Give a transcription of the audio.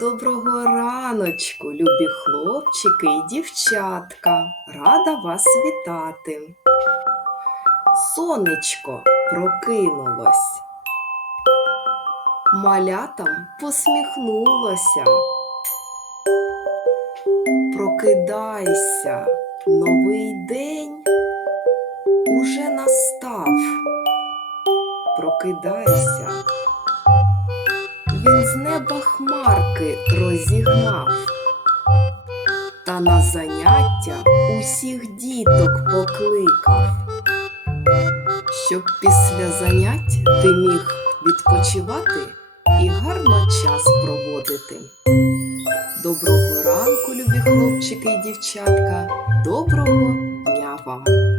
Доброго раночку, любі хлопчики і дівчатка. Рада вас вітати. Сонечко прокинулось. Малятам посміхнулося. Прокидайся, новий день уже настав. Прокидайся. Він з неба хмарки розігнав, та на заняття усіх діток покликав, щоб після занять ти міг відпочивати і гарно час проводити. Доброго ранку, любі хлопчики і дівчатка, доброго дня вам!